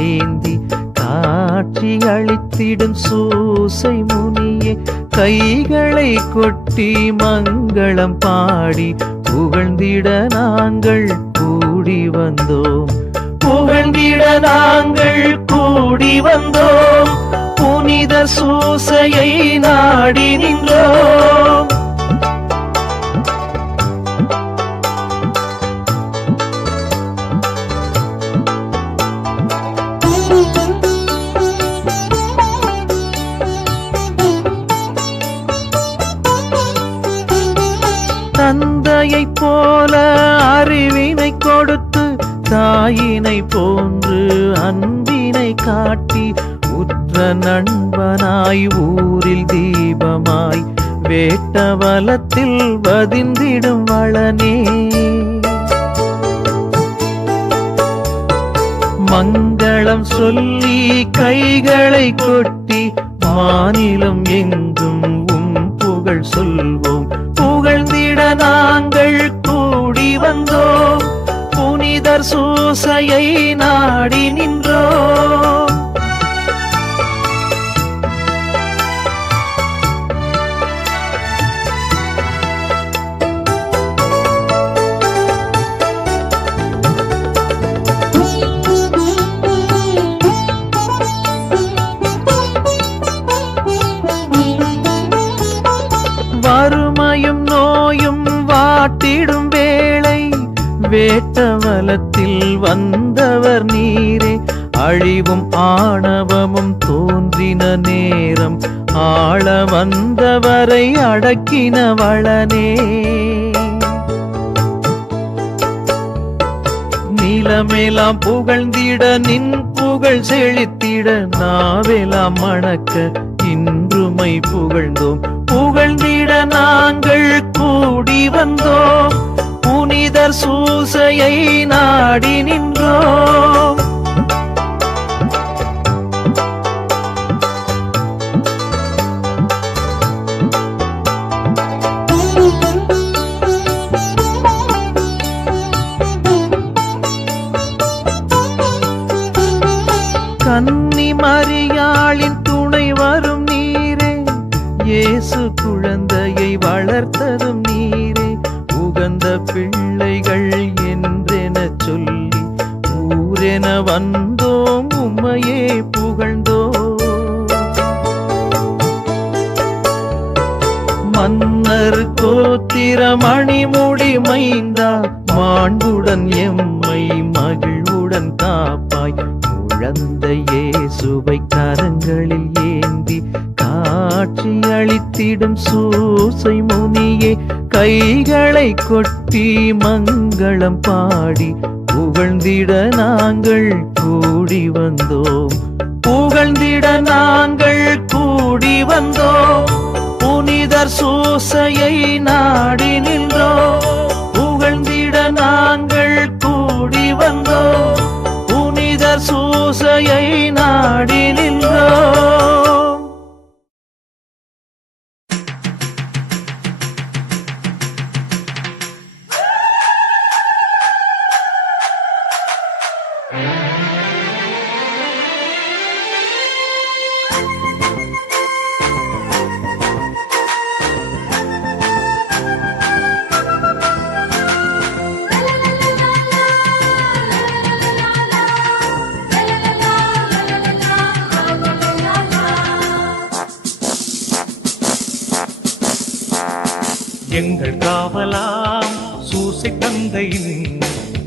ஏந்தி காட்சி அளித்திடும் சூசை முனியே, கைகளை கொட்டி மங்களம் பாடி புகழ்ந்திட நாங்கள் கூடி வந்தோம். புகழ்ந்திட நாங்கள் கூடி வந்தோம். புனித சூசையை நாடி நின்றோம். தந்தையை போல அறிவினை கொடுத்து தாயினை போன்று அன்பினை காட்டி உற்ற நண்பனாய் ஊரில் தீபமாய் வேட்டவலத்தில் வதிந்திடும் வளனே, மங்களம் சொல்லி கைகளை கொட்டி மாநிலம் எங்கும் புகழ் சொல்வோம். புகழ்ந்திட நாங்கள் கூடி வந்தோம். புனிதர் சூசையை நாடி நின்றோம். வறுமையும் நோயும் வாட்டிடும் வேளை வேட்டவலத்தில் வந்தவர் நீரே, அழிவும் ஆணவமும் தோன்றின நேரம் ஆள வந்தவரை அடக்கின வளனே, நிலமெல்லாம் புகழ்ந்திட நின் புகழ் செழித்திட நாவெல்லாம் மணக்க இன்றுமை புகழ்ந்தோம். புகழ்ந்திட நாங்கள் கூடி வந்தோம். புனிதர் சூசையை நாடி நின்றோம். கன்னி மரியாளின் துணை வரும் நீரே, இயேசு குழந்தையை வளர்த்ததும் நீரே, உகந்த பிள்ளைகள் என்றென சொல்லி ஊரென வந்தோம், உம்மையே புகழ்ந்தோம். மன்னர் கோத்திர மணிமுடி மைந்தா, மாண்புடன் எம்மை மகிழ்வுடன் காப்பாய். குழந்தை இயேசுவை கரங்களில் ஏந்தி காட்சி அளித்திடும் சூசை முனியே, கைகளை கொட்டி மங்களம் பாடி புகழ்ந்திட நாங்கள் கூடி வந்தோம். புகழ்ந்திட நாங்கள் கூடி வந்தோம். புனிதர் சூசையை நாடி நின்றோம். புகழ்ந்திட நாங்கள் கூடி வந்தோம். புனிதர் சூசையை நாடி நின்றோம். எங்கள் காவலாம் சூசை தந்தையின்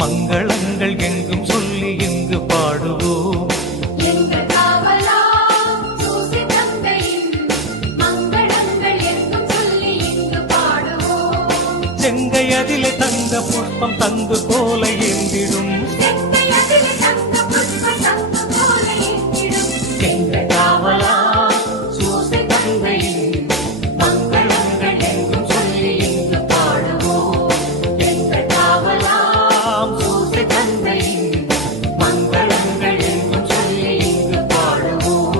மங்களங்கள் எங்கும் சொல்லி இங்கு பாடுவோம். செங்கையதிலே தங்க புஷ்பம் தங்கு போல ஏந்திடும். எங்கள் காவலாம் சூசை தந்தையின் மங்களங்கள் எங்கும் சொல்லி இங்கு பாடுவோம். எங்கள் காவலாம் சூசை தந்தையின் மங்களங்கள் எங்கும் சொல்லி இங்கு பாடுவோம்.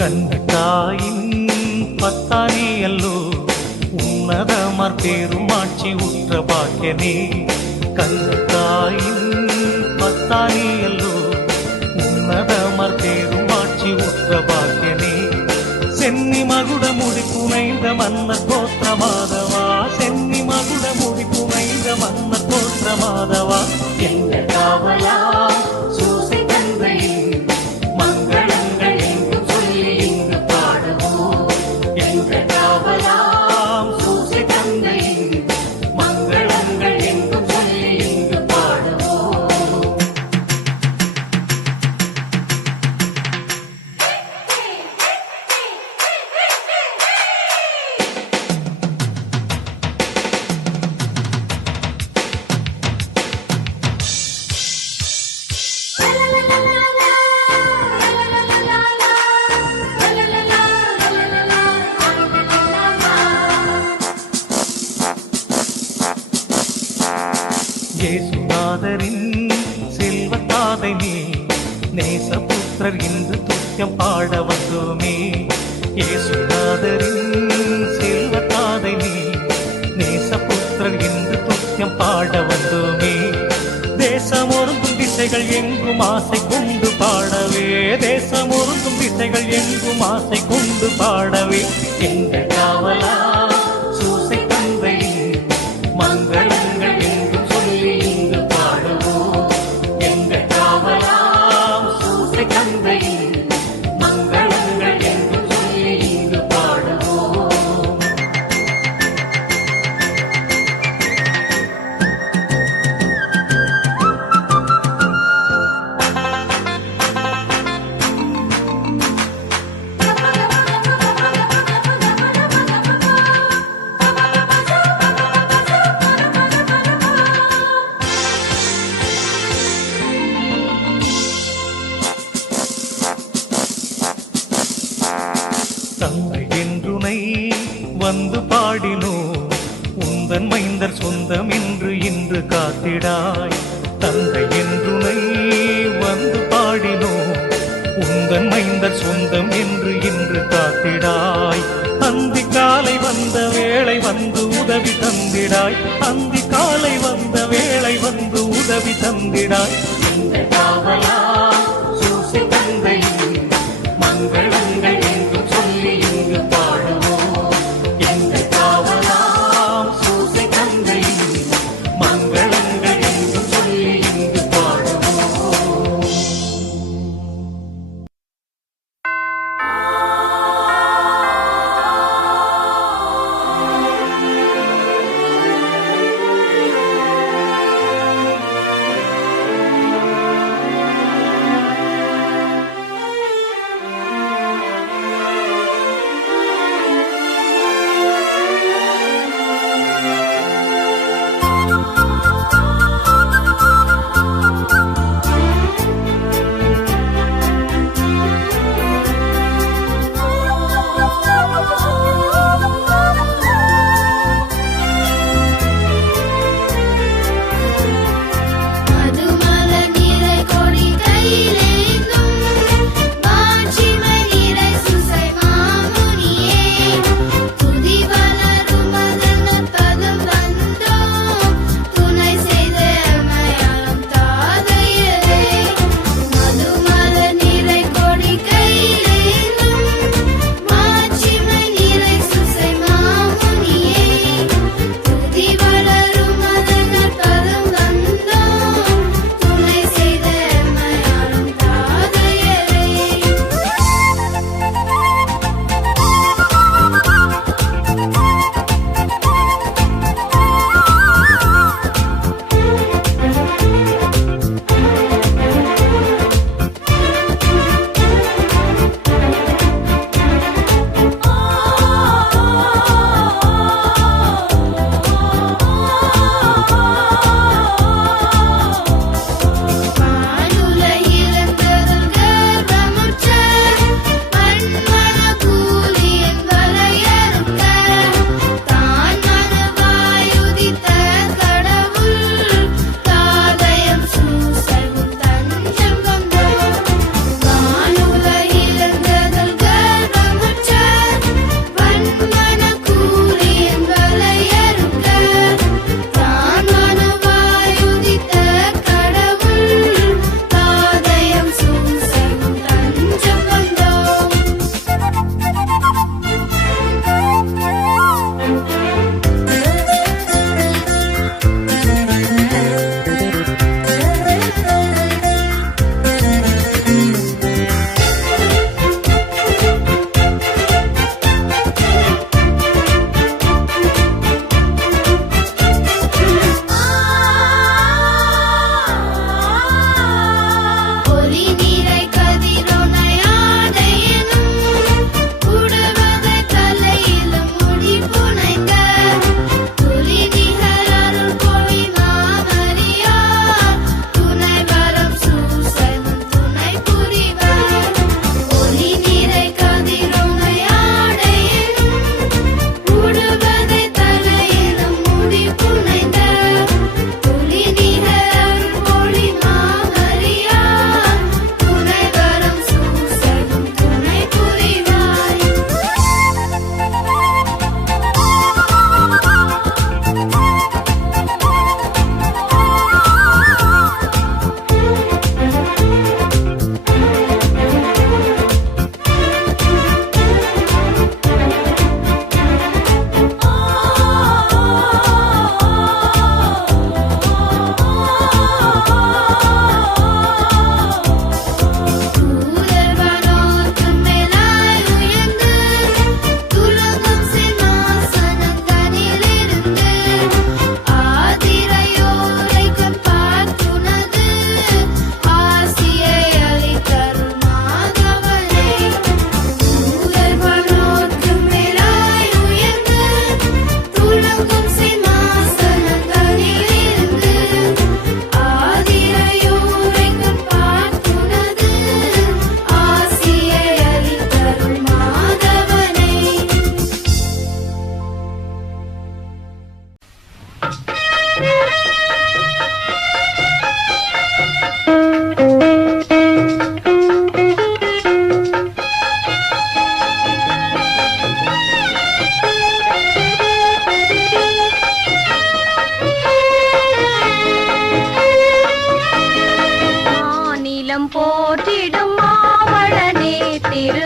கன்னித்தாயின் பத்தானியல்லோ உன்னதமார் பெருமாட்சி உற்ற பாக்கியனே. கன்னித்தாயின் பத்தானியல்லோ உன்னதமார் பெருமாட்சி உற்ற பாக்கியனே. சென்னி மகுட முடி புனைந்த மன்னர் கோத்திர மாதவா, சென்னி மகுட முடி புனைந்த மன்னர் கோத்திர மாதவா, எங்கள் காவலா சூசை தந்தையின் மங்களங்கள் எங்கும் சொல்லி இங்கு பாடுவோம். எங்கள் காவலாம் சூசை தந்தையின் மங்களங்கள் எங்கும் சொல்லி இங்கு பாடுவோம். இயேசுநாதரின் செல்வத்தாதை நீ, நேசபுத்திரர் இன்று துத்தியம் பாட வந்தோமே. இயேசுநாதரின் செல்வத்தாதை நீ, நேசபுத்திரர் இன்று துத்தியம் பாட வந்தோமே. தேசம் ஒருங்கும் திசைகள் எங்கும் ஆசை கொண்டு பாடவே, தேசம் ஒருங்கும் திசைகள் எங்கும் ஆசை கொண்டு பாடவே. எங்கள் காவலா சூசை தந்தையின் மங்களங்கள் எங்கும் சொல்லி இங்கு பாடுவோம். எங்கள் காவலாம் சூசை தந்தையின் மங்களங்கள் எங்கும் சொல்லி இங்கு பாடுவோம். தந்தை என்றுனை வந்து பாடினோ, உந்தன் மைந்தர் சொந்தம் என்று இன்று காத்திடாய். தந்தை என்றுனை வந்து பாடினோ, உந்தன் மைந்தர் சொந்தம் என்று இன்று காத்திடாய். அந்தி காலை வந்த வேளை வந்து உதவி தந்திடாய், அந்தி காலை வந்த வேளை வந்து உதவி தந்திடாய். எங்கள் காவலா சூசை தந்தையின் மங்களங்கள் எங்கும் சொல்லி இங்கு பாடுவோம். எங்கள் காவலாம் சூசை தந்தையின் மங்களங்கள் எங்கும் சொல்லி இங்கு பாடுவோம்.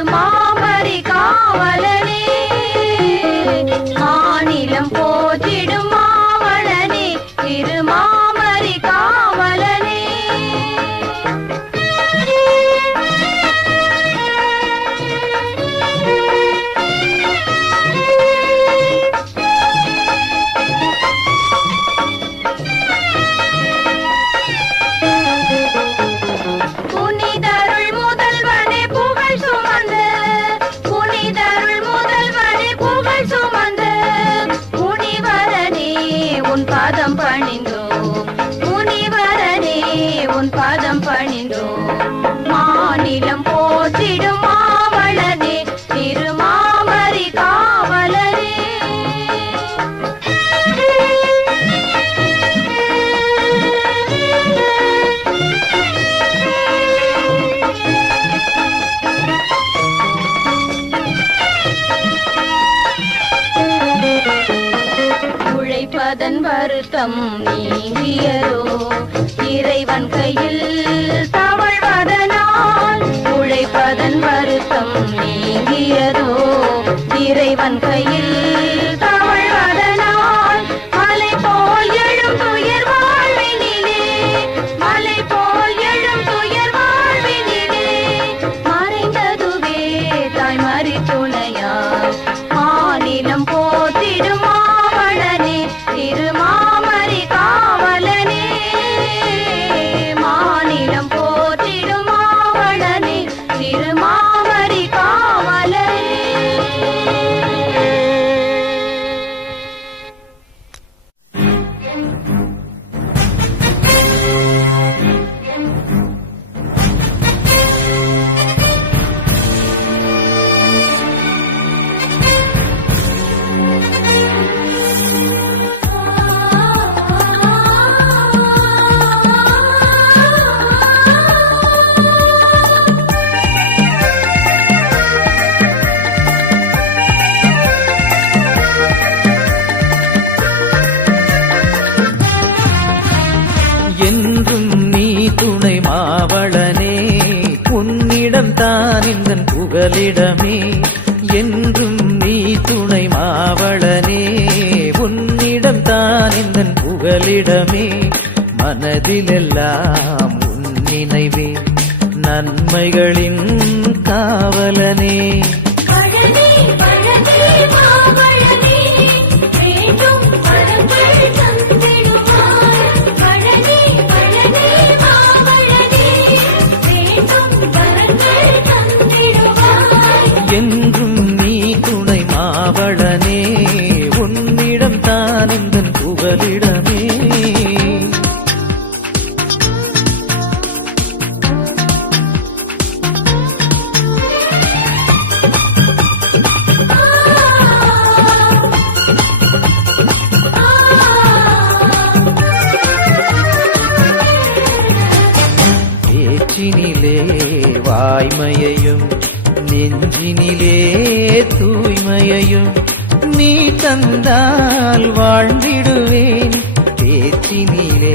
திருமாமரி காவலனே மாநிலம் போற்றிடும் மாவளனே திருமாமரி காவலனே பாதம் பணிந்தோ மாநிலம் போற்றிடும் மாவளனே திருமாமரி காவலரே உழைப்பதன் வருத்தம் நீங்கியரோ இறைவன் கையில் தவழ்வதனால் உழைப்பதன் வருத்தம் நீங்கியதோ இறைவன் கையில் தவழ்வதனால் மலை போல் எழும் துயர் வாழ்வினிலே மலை போல் எழும் துயர் வாழ்வினிலே மறைந்ததுவே தாய்மறி துணையார் மாநிலம் போற்றிடும் மாவளனே திருமாமரி காவலனே மாநிலம் போற்றிடும் மாவளனே திருமாமரி காவலனே. என்றும் நீ துணை மாவளனே உன்னிடம் தான் இந்த புகலிடமே என்றும் நீ துணை மாவளனே உன்னிடம் தான் இந்த புகலிடமே மனதிலெல்லாம் உன் நினைவே நன்மைகளின் காவலனே என்றும் நீ துணை மாவளனே உன்னிடம் தான் இந்த புகலிடமே பேச்சினிலே வாய்மையையும் நெஞ்சினிலே தூய்மையையும் நீ தந்தால் வாழ்ந்திடுவேன் பேச்சினிலே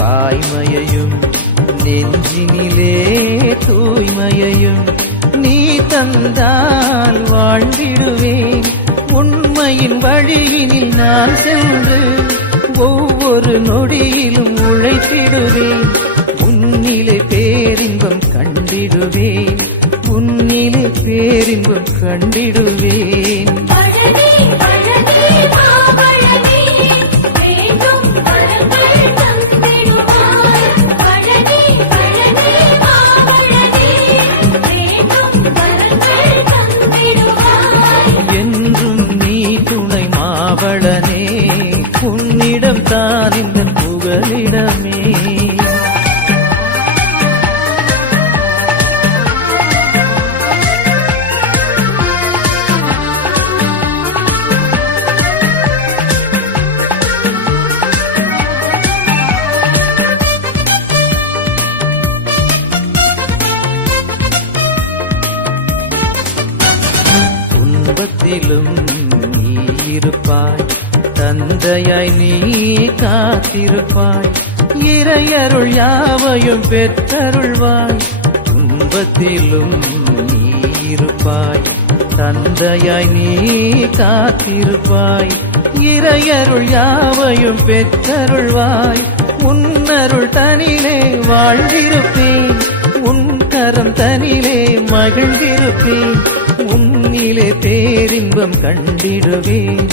வாய்மையையும் நெஞ்சினிலே தூய்மையையும் நீ தந்தால் வாழ்ந்திடுவேன் உண்மையின் வழியினில் நான் சென்று ஒவ்வொரு நொடியிலும் உழைத்திடுவேன் உன்னிலே பேரின்பம் கண்டிடுவேன் உன்னிலே பேரின்பம் கண்டிடுவேன் என்றும் நீ துணை மாவளனே உன்னிடம் தான் இந்த புகலிடமே துன்பத்திலும் நீ இருப்பாய் தந்தையாய் நீ காத்திருப்பாய் இறையருள் யாவையும் பெற்றருள்வாய் துன்பத்திலும் நீ காத்திருப்பாய் தந்தையாய் நீ காத்திருப்பாய் இறையருள் யாவையும் பெற்றருள்வாய் உன்னருள் தனிலே வாழ்ந்திருப்பேன் உன் கரம் தனிலே மகிழ்ந்திருப்பேன் உன்னிலே பேரின்பம் கண்டிடுவேன்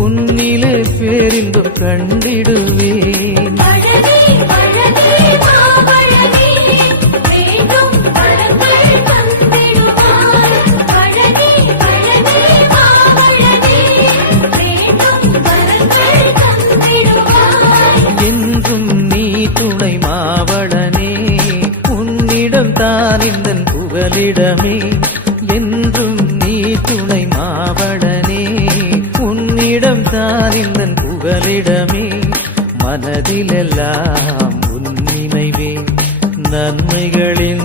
உன்னிலே பேரின்பம் கண்டிடுவேன் பழனி பழனி மாவழனி வேண்டும் வரங்கள் தந்திடுவாய் பழனி பழனி மாவழனி வேண்டும் வரங்கள் தந்திடுவாய் என்றும் நீ துணை மாவளனே உன்னிடம் தான் இந்த புகலிடமே என்றும் நீ துணை மாவளனே உன்னிடம் தான் இந்த புகலிடமே மனதிலெல்லாம் உன் நினைவே நன்மைகளின்